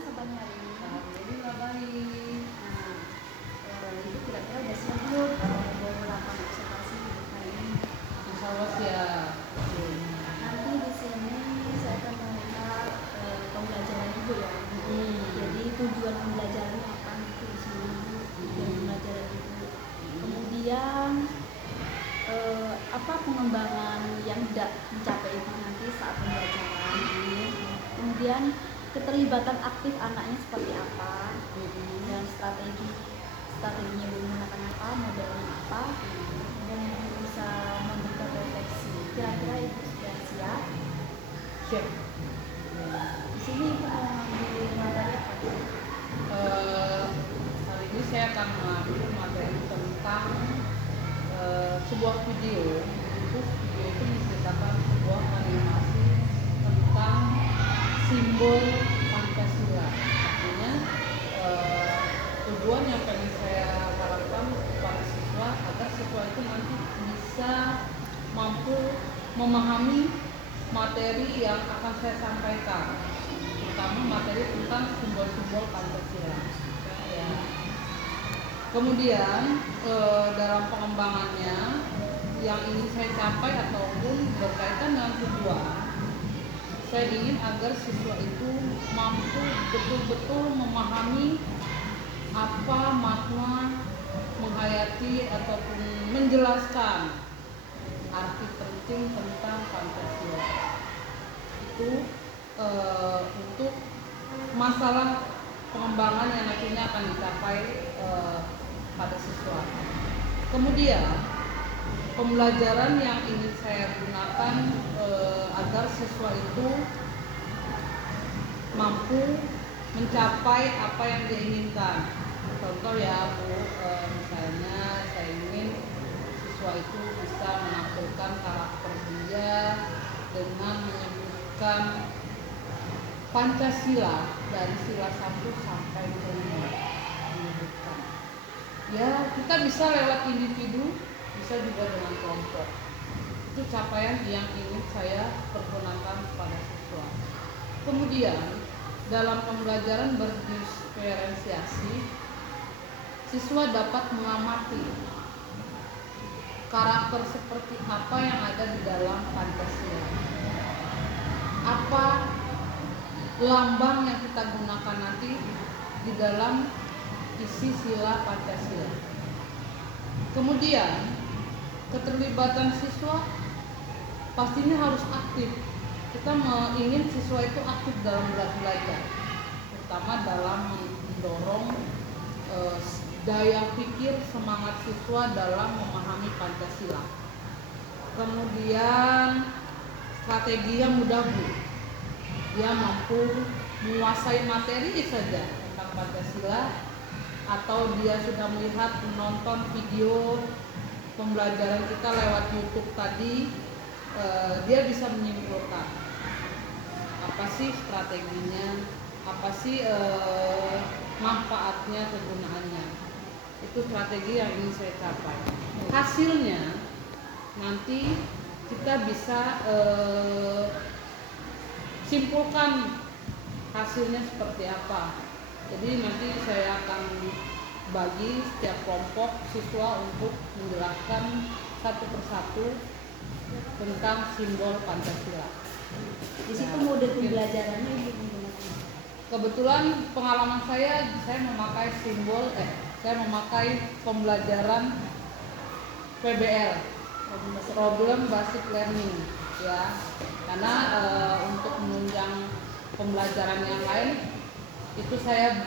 Mas apanya hari ini? Alhamdulillah baik. Itu kira-kira udah siap belum mau melakukan observasi untuk hari ini? Insya Allah siap. Nanti di sini saya akan melihat pembelajaran Ibu ya. Jadi tujuan pembelajarannya apa itu di sini tujuan pembelajaran Ibu. Kemudian apa pengembangan yang tidak mencapai itu nanti saat pembelajaran ini. Kemudian keterlibatan aktif anaknya seperti apa dan strateginya menggunakan apa, modelnya apa, dan bisa memberikan refleksi. Kira-kira itu sudah siap? Siap. Di sini Ibu mau ngambil materi apa? Hari ini saya akan mengambil materi tentang sebuah video. Video itu menceritakan sebuah animasi tentang simbol Pancasila. Artinya tujuan yang pengen saya harapkan kepada siswa agar siswa itu nanti bisa mampu memahami materi yang akan saya sampaikan, terutama materi tentang simbol-simbol Pancasila. Ya. Kemudian dalam pengembangannya yang ingin saya capai ataupun berkaitan dengan tujuan, saya ingin agar siswa itu mampu betul-betul memahami apa makna menghayati ataupun menjelaskan arti penting tentang Pancasila. Itu untuk masalah pengembangan yang nantinya akan dicapai pada siswa. Kemudian pembelajaran yang ingin saya gunakan agar siswa itu mampu mencapai apa yang dia inginkan. Contoh ya Bu, misalnya saya ingin siswa itu bisa menampilkan karakter dia dengan menyebutkan Pancasila dari sila 1 sampai 5 menyebutkan. Ya, kita bisa lewat individu, bisa juga dengan kelompok. Itu capaian yang ingin saya pergunakan pada siswa. Kemudian dalam pembelajaran berdiferensiasi, siswa dapat mengamati karakter seperti apa yang ada di dalam Pancasila. Apa lambang yang kita gunakan nanti di dalam isi sila Pancasila. Kemudian keterlibatan siswa pastinya harus aktif. Kita ingin siswa itu aktif dalam belajar, terutama dalam mendorong daya pikir semangat siswa dalam memahami Pancasila. Kemudian strateginya mudah Bu, dia mampu menguasai materi saja tentang Pancasila, atau dia sudah melihat menonton video pembelajaran kita lewat YouTube tadi, dia bisa menyimpulkan apa sih strateginya, apa sih manfaatnya, kegunaannya. Itu strategi yang ingin saya capai. Hasilnya nanti kita bisa simpulkan hasilnya seperti apa. Jadi nanti saya akan bagi setiap kelompok siswa untuk menjelaskan satu persatu tentang simbol Pancasila. Di situ mode pembelajarannya Ibu menggunakan. Kebetulan pengalaman saya memakai saya memakai pembelajaran PBL, Problem Basic Learning, ya. Karena untuk menunjang pembelajaran yang lain itu saya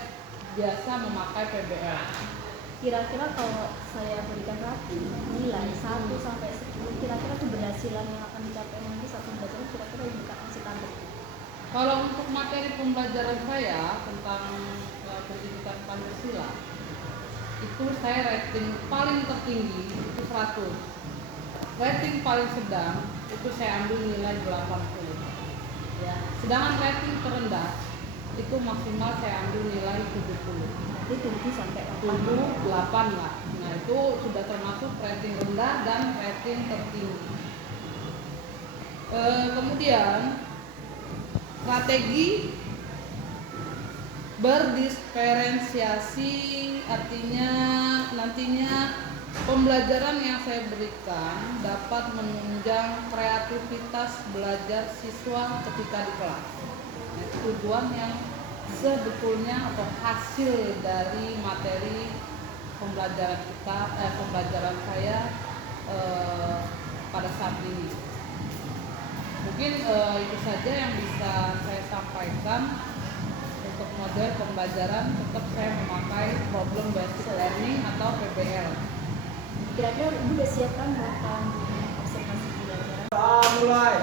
biasa memakai PBL. Kira-kira kalau saya berikan rating nilai 1 sampai 10, kira-kira keberhasilan yang akan dicapai nanti saat pembelajaran kira-kira Ibu kasih target. Kalau untuk materi pembelajaran saya tentang pendidikan Pancasila, itu saya rating paling tertinggi itu 100. Rating paling sedang itu saya ambil nilai 80. Ya. Sedangkan rating terendah itu maksimal saya ambil nilai 70. Itu 7 sampai 8 lah. Nah itu sudah termasuk rating rendah dan rating tertinggi. Kemudian strategi Berdiferensiasi artinya nantinya pembelajaran yang saya berikan dapat menunjang kreativitas belajar siswa ketika di kelas. Nah, tujuan yang sebetulnya atau hasil dari materi pembelajaran saya pada saat ini. Mungkin itu saja yang bisa saya sampaikan. Untuk model pembelajaran tetap saya memakai problem based learning atau PBL. Kira-kira Ibu udah siapkan bahan observasi pembelajaran? Mulai.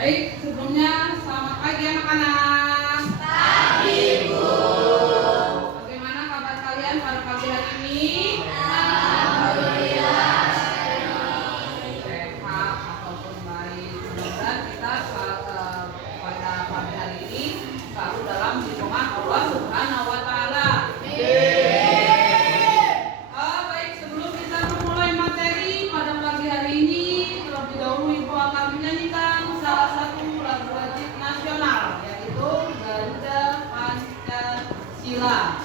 Baik, sebelumnya selamat pagi anak-anak. Pagi, Bu. Bagaimana kabar kalian pada pagi hari ini? Alhamdulillah. Sehat ataupun baik. Mudah-mudahan kita pada pagi hari ini selalu dalam lindungan Allah Subhanahu wa Ta'ala. Baik, sebelum kita memulai materi pada pagi hari ini, terlebih dahulu Ibu akan menyanyikan salah satu lagu wajib nasional, yaitu Garuda Pancasila.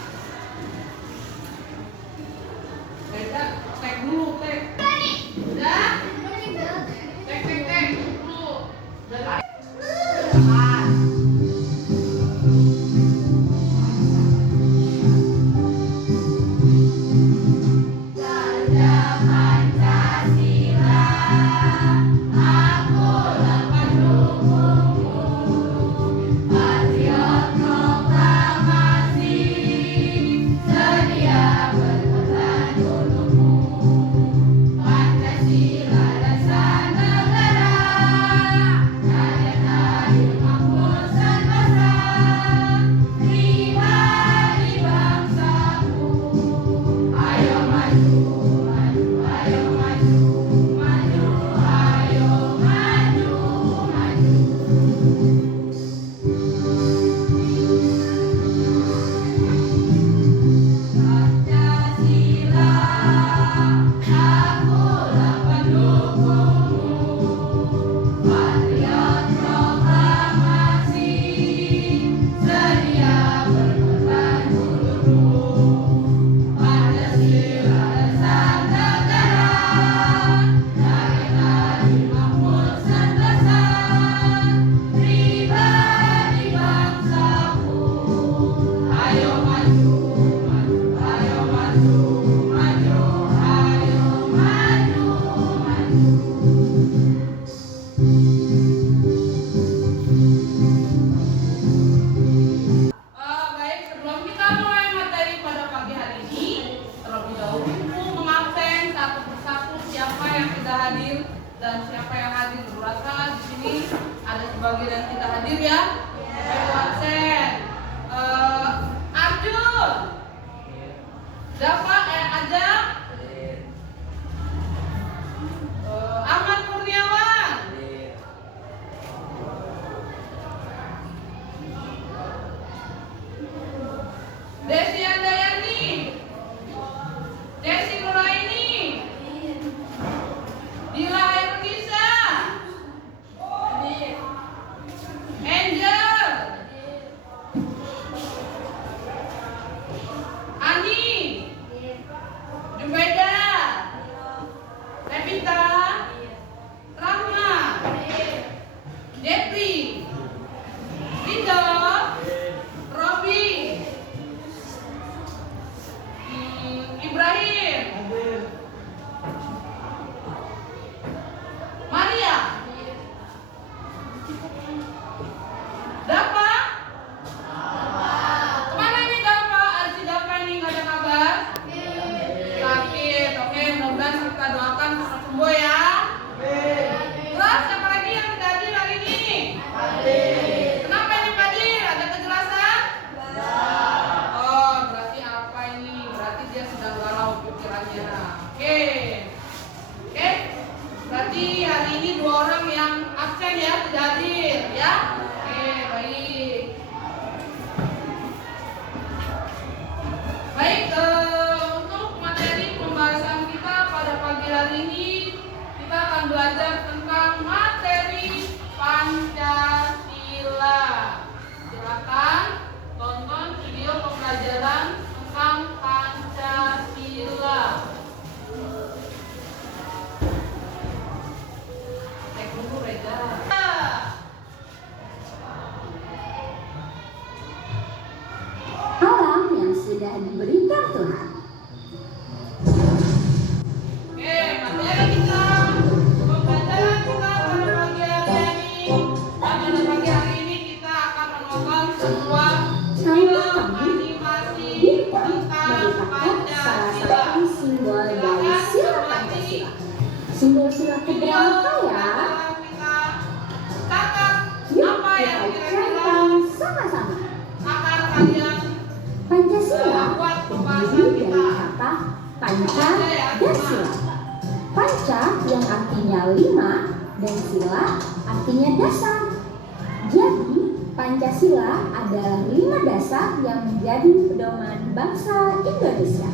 Beda, tek dulu, tek. Udah? Tek dulu. Udah. Baik, sebelum kita mulai materi pada pagi hari ini, terlebih dahulu Ibu mengabsen satu persatu siapa yang tidak hadir dan siapa yang hadir. Berasa di sini ada sebagian yang tidak hadir ya. Ibu absen. Arjun, Dava, Ajak, Ahmad Kurniawan, yang diberikan Tuhan. Oke, materi kita, pembelajaran kita pada pagi hari ini. Pada pagi hari ini kita akan menonton sebuah film animasi tentang Salah Pancasila. satu simbol dari sila Pancasila. Simbol sila keberapa ya? Kita catat Yuk apa yang kita kira-kira catat sama-sama. akan kalian Pancasila buat pembahasan terdiri dari kita. kata panca dan sila. Panca yang artinya 5 dan sila artinya dasar. Jadi Pancasila adalah 5 dasar yang menjadi pedoman bangsa Indonesia.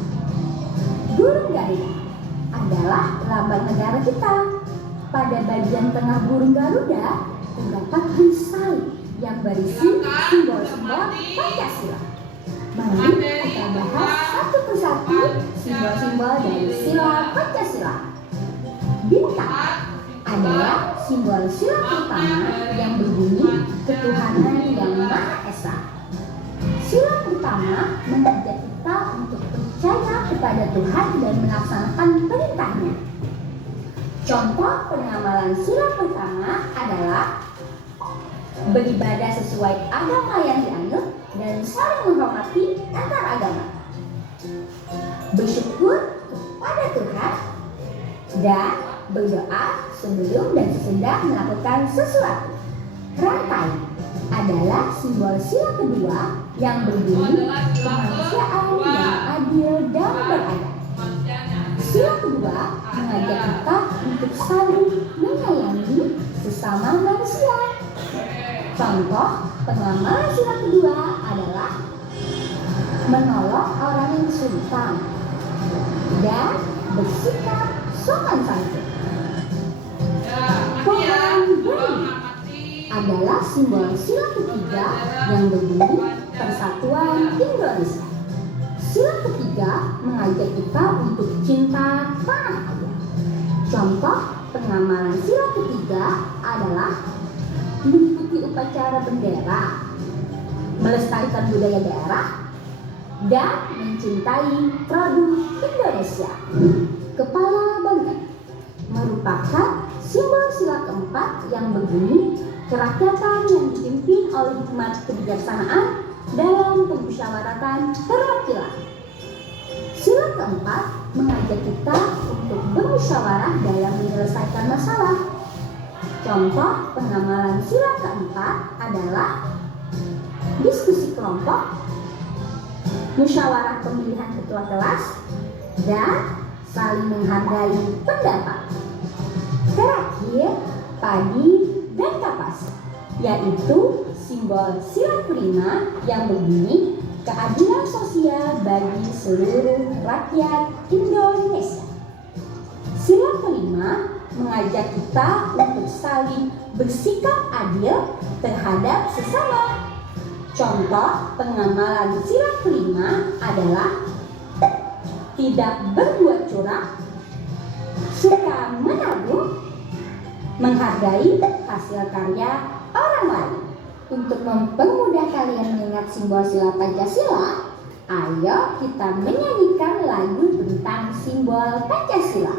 Burung Garuda adalah lambang negara kita. Pada bagian tengah burung Garuda terdapat perisai yang berisi simbol-simbol Pancasila. Mari kita bahas satu persatu simbol-simbol dari sila Pancasila. Bintang adalah simbol sila pertama yang berbunyi ketuhanan yang Maha Esa. Sila pertama mengajak kita untuk percaya kepada Tuhan dan melaksanakan perintahnya. Contoh pengamalan sila pertama adalah beribadah sesuai agama yang dianut dan saling menghormati antar agama, bersyukur kepada Tuhan, dan berdoa sebelum dan sesudah melakukan sesuatu. Rantai adalah simbol sila kedua yang berbunyi kemanusiaan yang adil dan beradab. Sila kedua mengajak kita untuk saling menyayangi sesama manusia. Contoh pengamalan sila kedua adalah menolong orang yang kesulitan dan bersikap sopan santun. Pohon beringin adalah simbol sila ketiga yang berbunyi persatuan Indonesia. Sila ketiga mengajak kita untuk cinta tanah air. Contoh pengamalan sila ketiga adalah mengikuti upacara bendera, melestarikan budaya daerah, dan mencintai produk Indonesia. Kepala banteng merupakan simbol sila keempat yang berbunyi kerakyatan yang dipimpin oleh hikmat kebijaksanaan dalam pemusyawaratan perwakilan. Sila keempat mengajak kita untuk bermusyawarah dalam menyelesaikan masalah. Contoh pengamalan sila keempat adalah diskusi kelompok, musyawarah pemilihan ketua kelas, dan saling menghargai pendapat. Terakhir, padi dan kapas, yaitu simbol sila kelima yang berbunyi keadilan sosial bagi seluruh rakyat Indonesia. Sila kelima mengajak kita untuk saling bersikap adil terhadap sesama. Contoh pengamalan sila kelima adalah tidak berbuat curang, suka menabung, menghargai hasil karya orang lain. Untuk mempermudah kalian mengingat simbol sila Pancasila, ayo kita menyanyikan lagu tentang simbol Pancasila.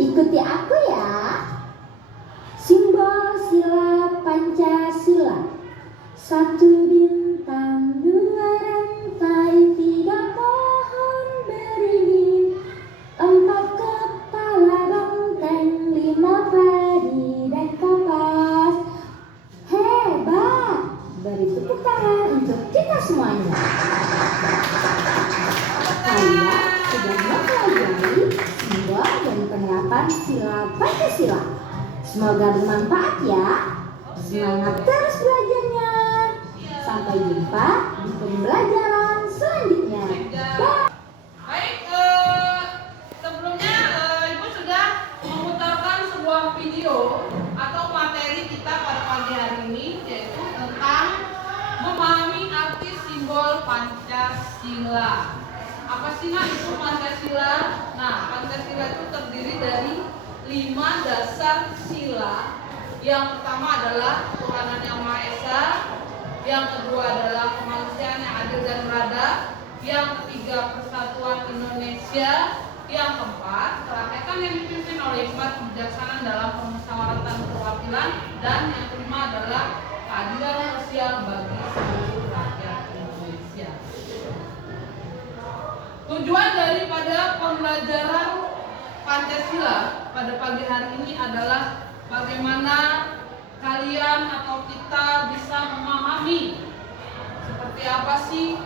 Ikuti aku ya. Simbol sila Pancasila. 1 bintang, 2 rantai, 3 pohon beringin, 4 kepala banteng, 5 padi dan kapas. Hebat! Beri tepuk tangan untuk kita semuanya. Kalian sudah mempelajari simbol dari penerapan sila Pancasila. Semoga bermanfaat ya. Semangat terus belajarnya. Sampai jumpa di pembelajaran selanjutnya. Baik, sebelumnya Ibu sudah memutarkan sebuah video atau materi kita pada pagi hari ini, yaitu tentang memahami arti simbol Pancasila. Apa sih itu Pancasila? Nah, Pancasila itu terdiri dari 5 dasar sila. Yang pertama adalah ketuhanan yang Maha Esa, yang kedua adalah kemanusiaan yang adil dan beradab, Yang ketiga, Persatuan Indonesia. Yang keempat, kerakyatan yang dipimpin oleh empat kebijaksanaan dalam permusyawaratan perwakilan. Dan yang kelima adalah keadilan sosial bagi seluruh rakyat Indonesia. Tujuan daripada pembelajaran Pancasila pada pagi hari ini adalah bagaimana kalian atau kita bisa memahami seperti apa sih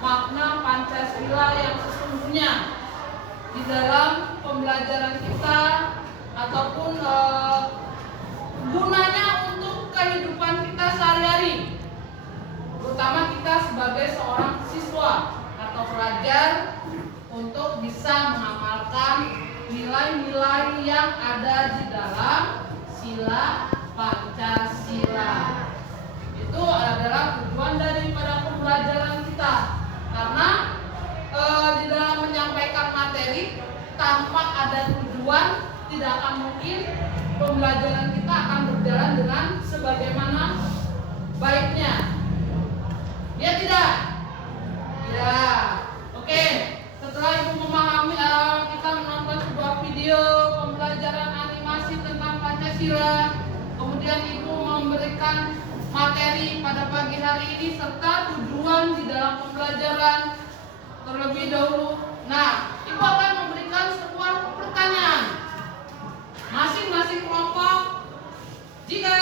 makna Pancasila yang sesungguhnya di dalam pembelajaran kita ataupun gunanya untuk kehidupan kita sehari-hari, terutama kita sebagai seorang siswa atau pelajar untuk bisa mengamalkan nilai-nilai yang ada di dalam sila Pancasila. Itu adalah tujuan daripada pembelajaran kita, karena di dalam menyampaikan materi tanpa ada tujuan tidak akan mungkin pembelajaran kita akan berjalan dengan sebagaimana baiknya. Ya tidak? Ya. Oke. Setelah ibu memahami, kita menonton sebuah video pembelajaran animasi tentang Pancasila. Kemudian ibu memberikan materi pada pagi hari ini serta tujuan di dalam pembelajaran terlebih dahulu. Nah, ibu akan memberikan sebuah pertanyaan. Masing-masing kelompok jika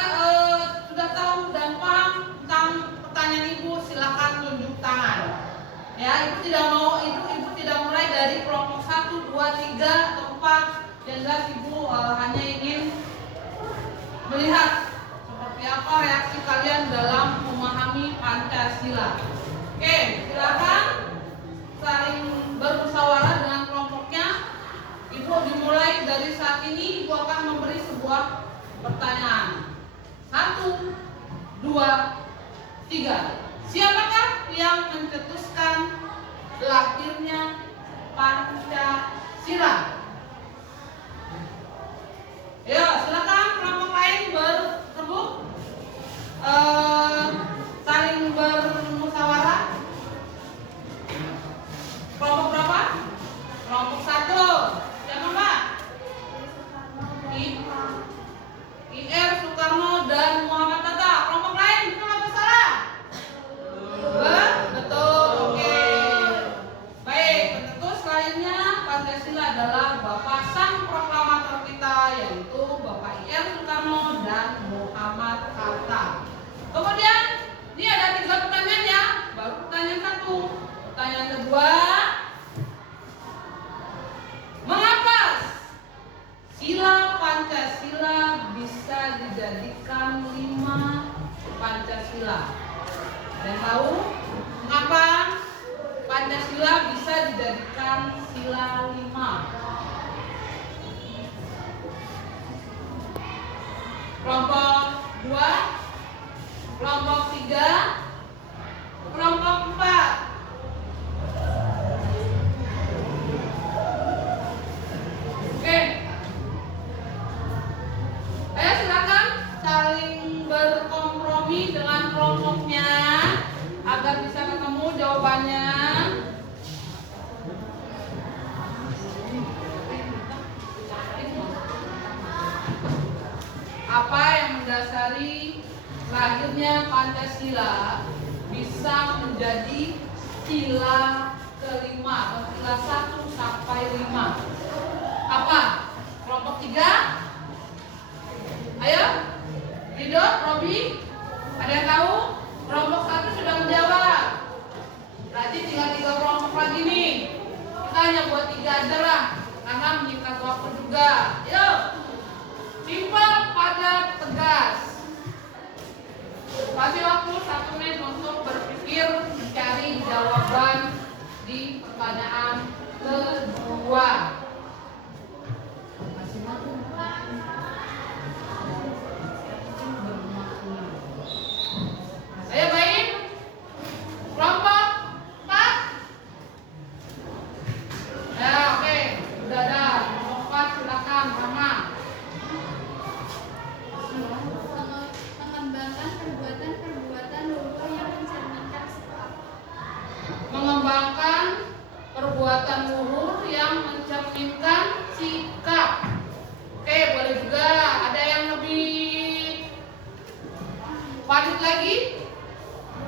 sudah tahu dan paham tentang pertanyaan ibu, silakan tunjuk tangan. Ya, ibu tidak mulai dari kelompok 1, 2, 3 atau 4. Yang jelas ibu hanya ingin melihat seperti apa reaksi kalian dalam memahami Pancasila. Oke, silakan saling bermusyawarah dengan kelompoknya. Ibu dimulai dari saat ini, ibu akan memberi sebuah pertanyaan. 1, 2, 3. Siapakah yang mencetuskan lahirnya Pancasila? Ya, silakan kelompok lain berseru, saling bermusyawarah. Kelompok berapa? Kelompok 1. Siapa Mbak? IR Soekarno dan Muhammad Hatta. Kelompok lain, kenapa salah? Betul, oke. Baik, pencetus lainnya Pancasila adalah Bapak Sang Proklamator kita, yaitu Bapak IR Soekarno dan Muhammad Hatta. Kemudian ini ada 3 pertanyaan ya. Baru pertanyaan 1. Pertanyaan kedua, mengapa sila Pancasila bisa dijadikan 5 Pancasila? Ada yang tahu mengapa Pancasila bisa dijadikan sila 5? Kelompok 2, kelompok 3, kelompok 4. Oke. Ayo silakan saling berkompromi dengan kelompoknya agar bisa ketemu jawabannya. Apa yang mendasari lahirnya Pancasila bisa menjadi sila kelima atau sila 1 sampai 5? Apa? Kelompok 3? Ayo, Ridho, Robi, ada yang tahu? Kelompok 1 sudah menjawab. Berarti tinggal 3 kelompok lagi nih. Kita hanya buat 3 aja lah, karena menyingkat waktu juga. Yuk, simpel, padat, tegas. Kasih waktu 1 menit untuk berpikir mencari jawaban di pertanyaan kedua. Ayo baik, kelompok 4. Ya oke, udah ada. Kelompok 4 silakan, Mama. Mengembangkan perbuatan-perbuatan luhur yang mencerminkan sikap. Mengembangkan Lanjut lagi.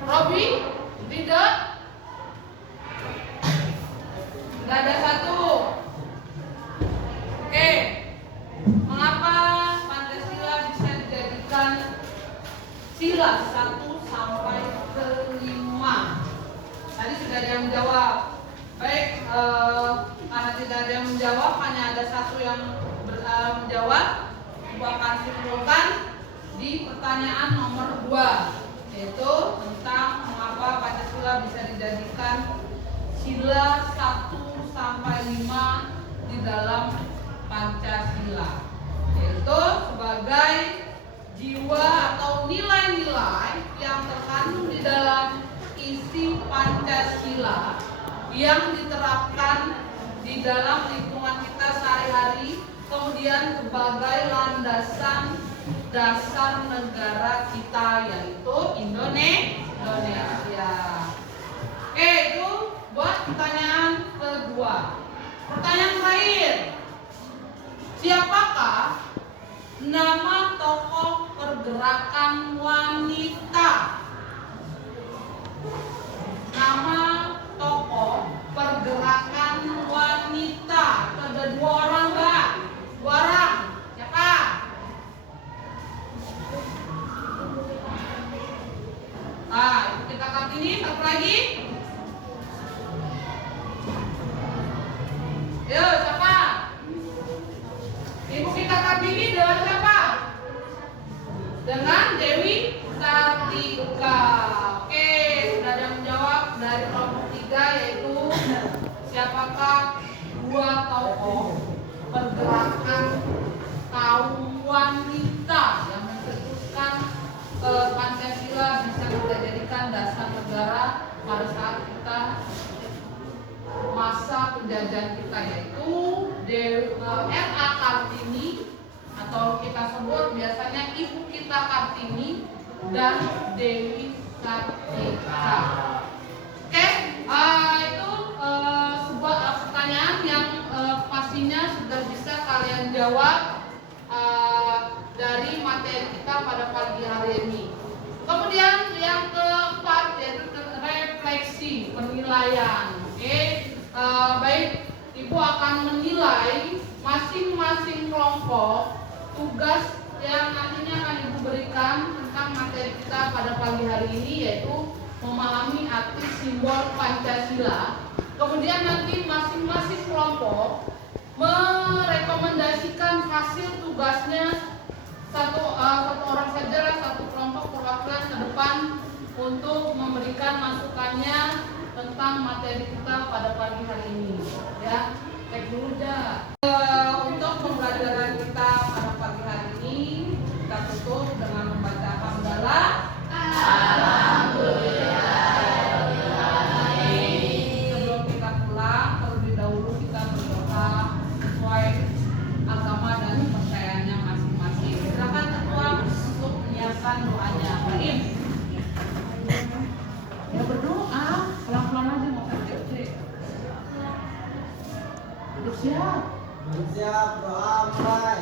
Robi, tidak. Nggak ada satu. Oke. Mengapa Pancasila bisa dijadikan sila 1 sampai ke 5? Tadi sudah ada yang menjawab. Baik, karena tidak ada yang menjawab, hanya ada satu yang menjawab. Ibu akan simpulkan di pertanyaan nomor 2, yaitu tentang mengapa Pancasila bisa dijadikan sila 1 sampai 5 di dalam Pancasila, yaitu sebagai jiwa atau nilai-nilai yang terkandung di dalam isi Pancasila yang diterapkan di dalam lingkungan kita sehari-hari, kemudian sebagai landasan dasar negara kita, yaitu Indonesia. Oke, itu buat pertanyaan kedua. Pertanyaan terakhir, siapakah nama tokoh pergerakan wanita? Nama tokoh pergerakan wanita. Ada 2 orang, Mbak. 2 orang. Siapa? Ibu kita Kartini, satu lagi. Yo, siapa? Ibu kita Kartini dengan siapa? Dengan Dewi Sartika. Oke, sudah ada yang menjawab dari kelompok 3, yaitu siapakah 2 tokoh pergerakan kaum wanita yang mencetuskan Pancasila bisa kita jadikan dasar negara pada saat kita masa penjajahan kita, yaitu R.A. Kartini, atau kita sebut biasanya Ibu kita Kartini dan Dewi Sartika. Oke, itu sebuah pertanyaan yang pastinya sudah bisa kalian jawab dari materi kita pada pagi hari ini. Kemudian yang keempat, yaitu refleksi penilaian. Oke, baik, Ibu akan menilai masing-masing kelompok tugas yang nantinya akan Ibu berikan tentang materi kita pada pagi hari ini, yaitu memahami arti simbol Pancasila. Kemudian nanti masing-masing kelompok merekomendasikan hasil tugasnya satu orang saja, satu kelompok perwakilan ke depan untuk memberikan masukannya tentang materi kita pada pagi hari ini. Ya, cek dulu aja. Untuk pembelajaran kita pada pagi hari ini kita tutup dengan membaca hamdalah. Sebelum kita pulang, terlebih dahulu kita berdoa sesuai agama dan kepercayaannya masing-masing. Silakan ketua untuk menyiapkan doanya. Baik. Ya, berdoa pelan-pelan aja, mau kecil-kecil. Duduk siap. Siap, doa mulai.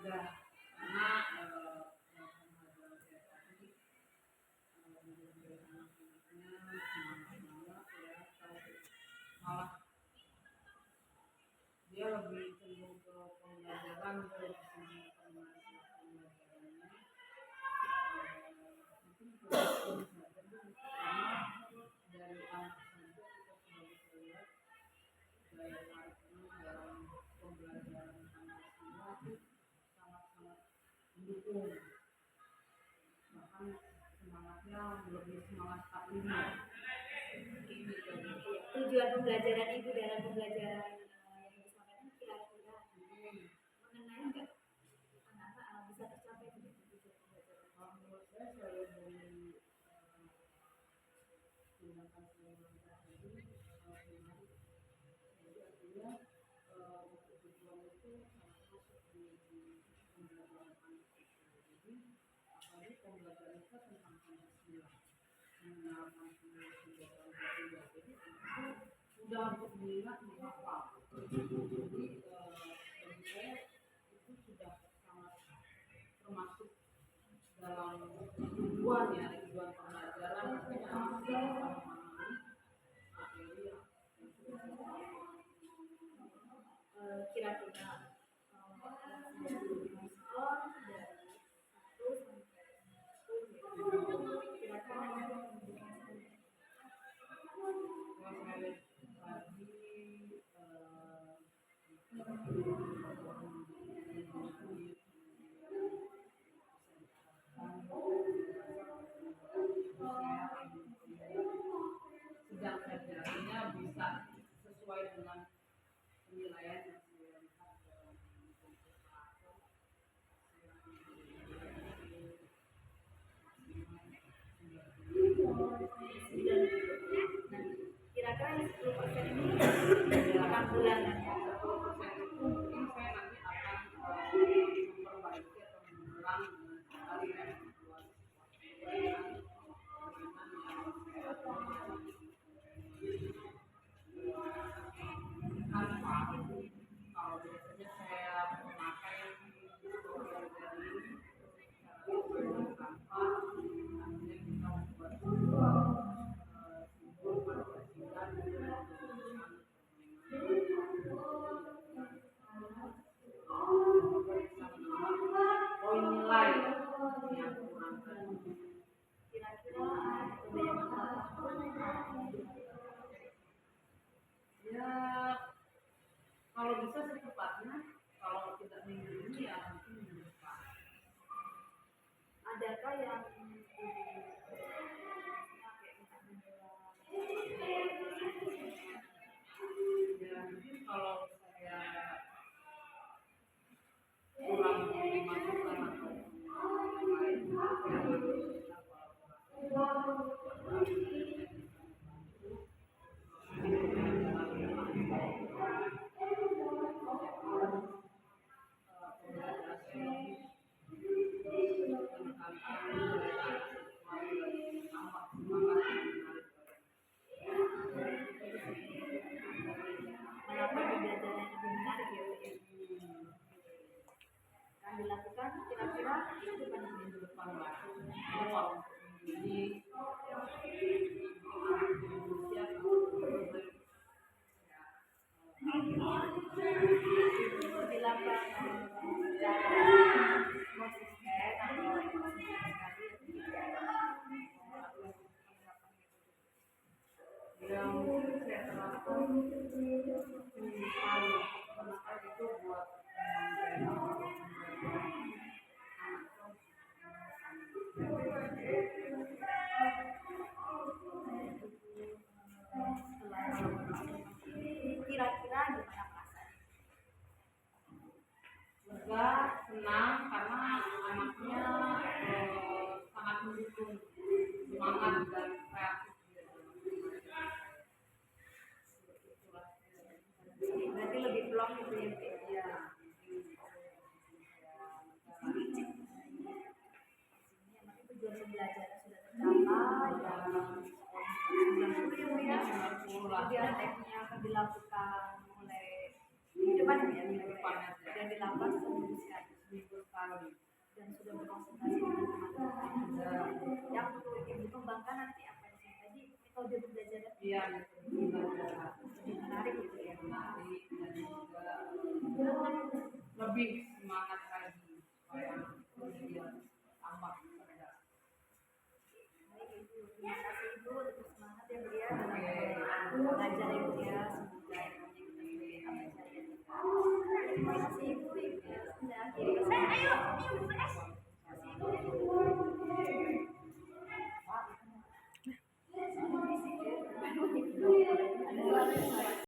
juga karena pembelajaran saya tadi menjaga anak-anaknya semangat ya, atau malah dia lebih cenderung ke pembelajaran ke pembelajarannya mungkin karena dari anak saja kita sudah bisa lihat daya tariknya dalam pembelajaran Pancasila itu sangat-sangat mendukung, bahkan semangatnya lebih semangat akademik. Tujuan pembelajaran ibu dalam pembelajaran yang disampaikan kira-kira mengenai enggak anak-anak bisa tercapai tidak tujuan pembelajaran? Menurut saya dari tindakan saya tadi jadi artinya untuk tujuan itu sangat masuk di pembelajaran anak itu. Jadi apalagi pembelajaran itu tentang Pancasila, mengenalkan Pancasila Pancasila. Jadi itu sudah untuk dilihat menghafal. Jadi bagi saya itu sudah sangat termasuk dalam tujuan pembelajaran artinya memahami materi yang sudah Kira-kira dari 1 sampai 10 kira-kira kalau saya lihat tadi sedang saja artinya bisa sesuai dengan penilaian yang saya lihat dalam kira-kira 10% ini 6 bulanan ya. 10% itu mungkin saya nanti akan memperbaiki atau mengulang kali evaluasi tanpa kalau biasanya saya memakai tanpa artinya kita membuat simbol Pancasila poin nilai yang kurang Kira-kira ya kalau bisa secepatnya, kalau tidak minggu ini ya mungkin minggu depan. adakah yang Ya mungkin kalau saya kurang memberi masukan atau yang lain saya bisa mengapa pembelajaran lebih menarik ya Bu, ya? Akan dilakukan kira-kira itu pada minggu depan lah. kalau ini dilakukan secara konsisten atau yang mungkin saya terapkan kenapa itu buat kira-kira gimana perasaan? juga senang karena anaknya sangat mendukung semangat dan kreatif. Berarti lebih plong gitu ya Bu, ya? Tujuan pembelajaran sudah tercapai dan 90 ya, kemudian tekniknya akan dilakukan mulai minggu depan ya, minggu depan dan dilakukan seminggu sekali. lebih semangat lagi supaya dia tambah cerdas. Baik Ibu, terima kasih Ibu untuk semangat ya Bu ya dalam belajar Ibu ya. Semoga ilmunya kita diberikan percaya kita. Terima kasih Ibu, Ibu ya sudah akhiri. Ayo, terima kasih Ibu.